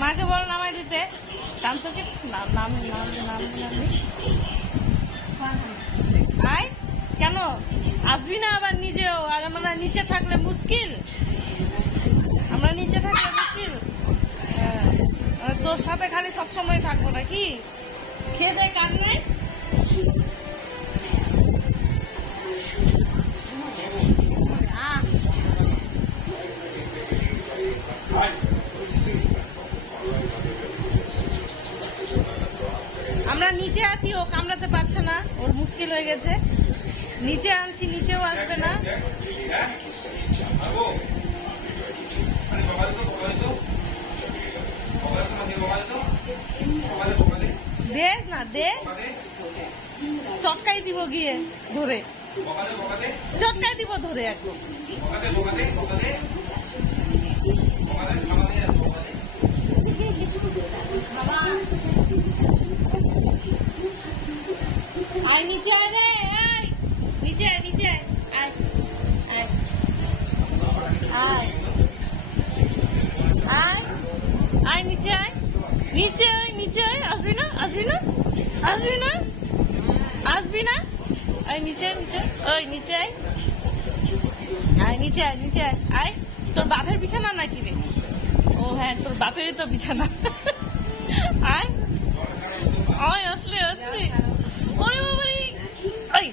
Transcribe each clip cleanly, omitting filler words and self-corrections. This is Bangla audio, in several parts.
মাকে বল নামাই দিতে। কান্তকে নাম আয় কেন আসবি না আবার নিজেও? আর আমরা নিচে থাকলে মুশকিল, আমরা নিচে থাকলে মুশকিল। তোর সাথে খালি সবসময় থাকবো নাকি? খেয়ে দেয় কান নেই। আমরা নিচে আছি, ও কামড়াতে পারছে না, ওর মুশকিল হয়ে গেছে। নিচে আনছি, নিচেও আসবে না। দে না দে, চটকাই দিব গিয়ে ধরে, চটকাই দিব ধরে একদম। আয় নিচে আয় রে, আয় নিচে আয়, নিচে আয়, আয় আয় আয় আয় নিচে আয়, নিচে আয়, নিচে আয়। আসবি না, আসবি না, আসবি না, আসবি না। আয় নিচে আয়, নিচে ওই নিচে আয়, আয় নিচে আয়, নিচে আয়, আয়। তোর বাপের বিছানা নাকি রে? ও হ্যাঁ, তোর বাপেরই তো বিছানা। আয় আয়, আসলে আসলে। ওরে বাবারে, ওই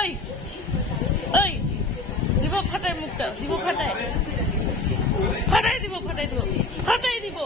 ওই ওই দিব ফাটাই মুখটা, দিব ফাটাই, ফাটাই দিব, ফাটাই দিব, ফাটাই দিব।